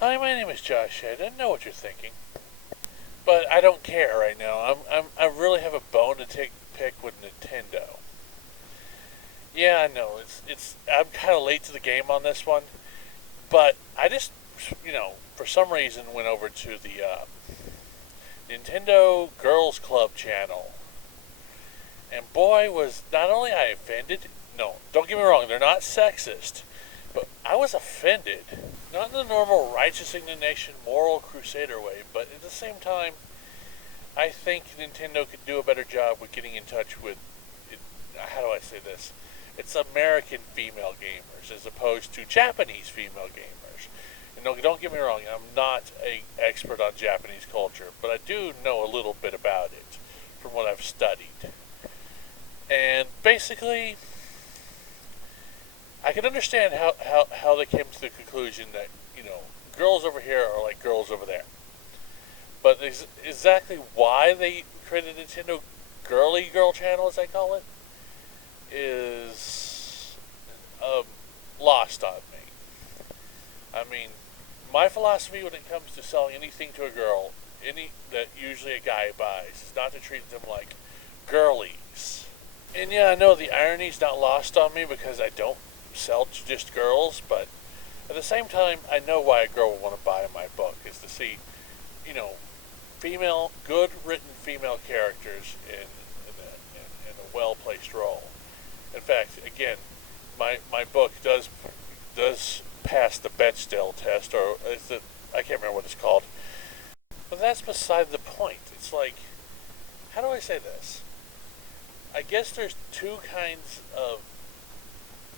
Hi, my name is Josh Shedd. I know what you're thinking, but I don't care right now. I really have a bone to pick with Nintendo. Yeah, I know I'm kind of late to the game on this one, but I just for some reason went over to the Nintendo Girls Club channel, and boy was not only I offended. No, don't get me wrong, they're not sexist, but I was offended. Not in the normal righteous indignation, moral crusader way, but at the same time, I think Nintendo could do a better job with getting in touch with, how do I say this? It's American female gamers as opposed to Japanese female gamers. Don't get me wrong, I'm not an expert on Japanese culture, but I do know a little bit about it from what I've studied. And basically, I can understand how they came to the conclusion that, girls over here are like girls over there. But exactly why they created Nintendo Girly Girl Channel, as I call it, is lost on me. I mean, my philosophy when it comes to selling anything to a girl, any that usually a guy buys, is not to treat them like girlies. And yeah, I know the irony's not lost on me because I don't sell to just girls, but at the same time, I know why a girl would want to buy my book is to see, you know, good written female characters in a well placed role. In fact, again, my book does pass the Bechdel test, or is it, I can't remember what it's called. But that's beside the point. It's like, how do I say this? I guess there's two kinds of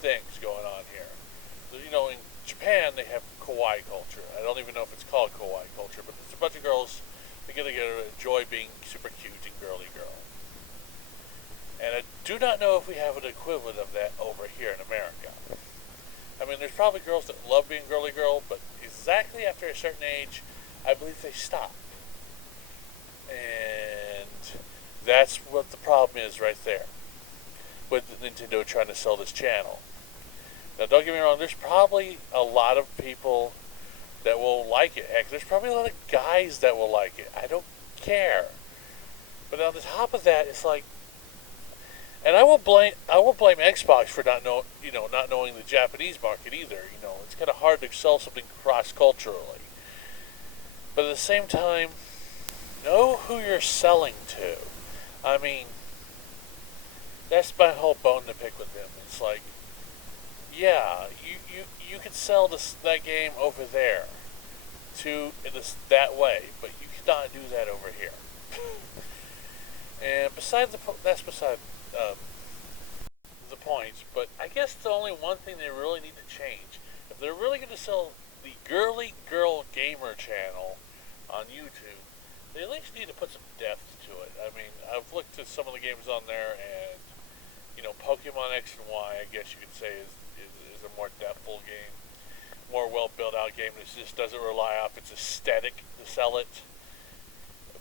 things going on here. In Japan they have kawaii culture. I don't even know if it's called kawaii culture, but it's a bunch of girls that get together and enjoy being super cute and girly girl. And I do not know if we have an equivalent of that over here in America. I mean, there's probably girls that love being girly girl, but exactly after a certain age, I believe they stop. And that's what the problem is right there with Nintendo trying to sell this channel. Now, don't get me wrong, there's probably a lot of people that will like it. Heck, there's probably a lot of guys that will like it. I don't care. But on the top of that, it's like, and I will blame Xbox for not knowing the Japanese market either. It's kind of hard to sell something cross culturally. But at the same time, know who you're selling to. I mean, that's my whole bone to pick with them. It's like, yeah, you could sell that game over there that way, but you cannot do that over here. And that's beside the point. But I guess the only one thing they really need to change, if they're really going to sell the Girly Girl Gamer channel on YouTube, they at least need to put some depth to it. I mean, I've looked at some of the games on there, and Pokemon X and Y, I guess you could say, is a more depthful game, more well built out game that just doesn't rely off its aesthetic to sell it.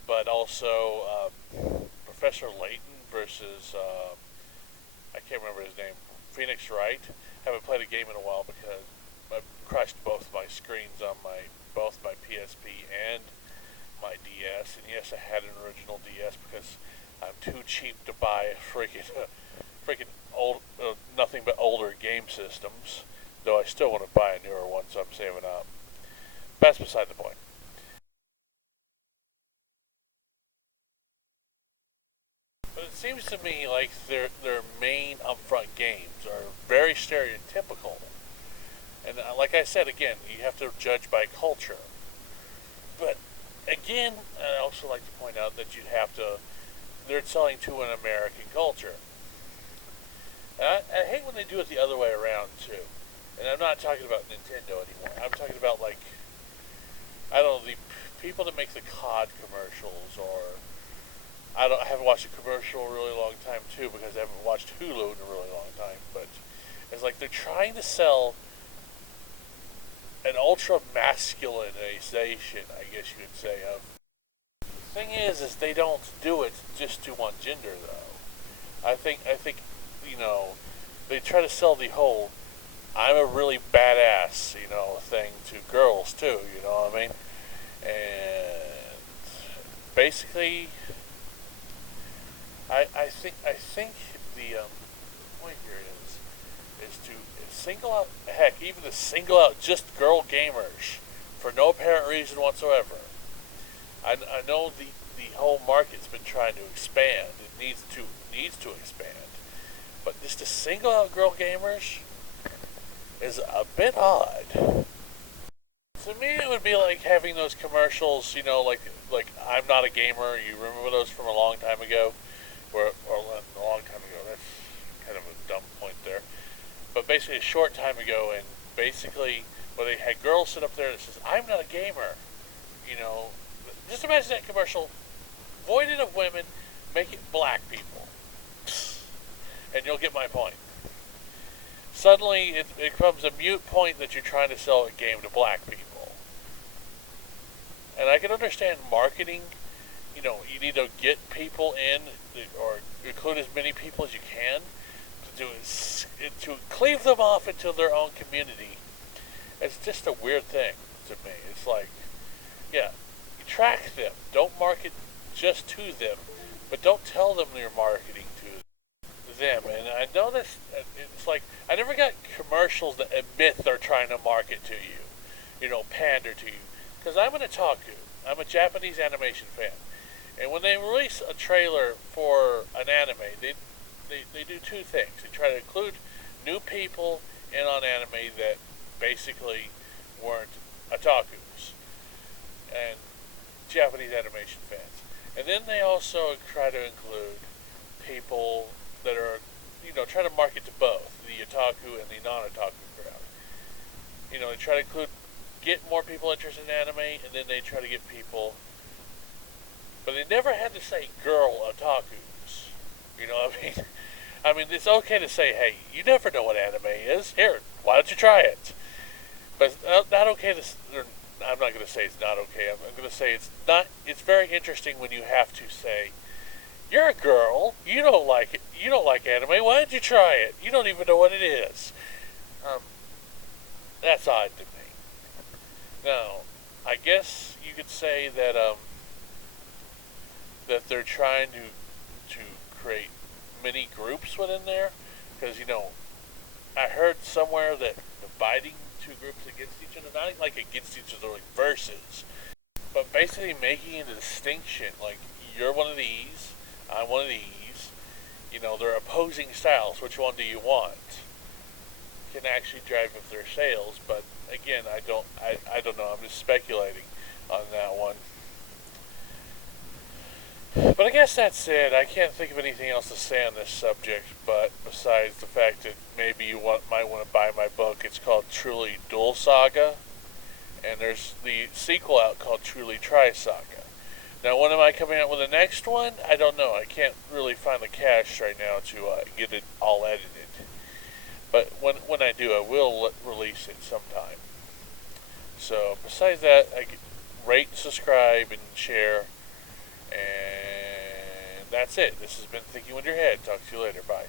But also Professor Layton versus I can't remember his name, Phoenix Wright. Haven't played a game in a while because I've crushed both my screens on both my PSP and my DS. And yes, I had an original DS because I'm too cheap to buy freaking old, nothing but older game systems. Though I still want to buy a newer one, so I'm saving up. That's beside the point. But it seems to me like their main upfront games are very stereotypical. And like I said, again, you have to judge by culture. But again, I also like to point out that they're selling to an American culture. And I hate when they do it the other way around too. And I'm not talking about Nintendo anymore. I'm talking about I don't know, the people that make the COD commercials, or I haven't watched a commercial in a really long time too because I haven't watched Hulu in a really long time. But it's like they're trying to sell an ultra masculinization, I guess you could say, of. The thing is they don't do it just to one gender though. I think they try to sell the whole I'm a really badass, thing to girls too. basically, I think the point here is to single out, heck, even to single out just girl gamers for no apparent reason whatsoever. I know the whole market's been trying to expand. It needs to expand, but just to single out girl gamers is a bit odd. To me, it would be like having those commercials, like I'm not a gamer. You remember those from a long time ago, or a long time ago. That's kind of a dumb point there. But basically, a short time ago, and basically, where they had girls sit up there that says, "I'm not a gamer." Just imagine that commercial, void it of women, make it black people, and you'll get my point. Suddenly, it becomes a mute point that you're trying to sell a game to black people. And I can understand marketing. You need to get people in, or include as many people as you can, to cleave them off into their own community. It's just a weird thing to me. It's like, yeah, track them. Don't market just to them, but don't tell them you're marketing to them. And I noticed it's like I never got commercials that admit they're trying to market to you, pander to you. Because I'm an otaku. I'm a Japanese animation fan, and when they release a trailer for an anime, they do two things. They try to include new people in on anime that basically weren't otakus and Japanese animation fans. And then they also try to include people that are, try to market to both, the otaku and the non-otaku crowd. They try to get more people interested in anime, and then they try to get people, but they never had to say girl otakus. I mean, it's okay to say, hey, you never know what anime is. Here, why don't you try it? But it's not okay to. I'm not going to say it's not okay. I'm going to say it's not. It's very interesting when you have to say, "You're a girl. You don't like it. You don't like anime. Why don't you try it? You don't even know what it is." That's odd to me. Now, I guess you could say that that they're trying to create many groups within there, because I heard somewhere that dividing two groups against each other, not like against each other like versus, but basically making a distinction, like you're one of these, I'm one of these, they're opposing styles, which one do you want? Can actually drive up their sales, but again, I don't know, I'm just speculating on that one. But I guess that's it. I can't think of anything else to say on this subject, but besides the fact that maybe you might want to buy my book. It's called Truly Dual Saga, and there's the sequel out called Truly Tri Saga. Now, when am I coming out with the next one? I don't know. I can't really find the cash right now to get it all edited. But when I do, I will release it sometime. So, besides that, rate, subscribe, and share. And that's it. This has been Thinking with Your Head. Talk to you later. Bye.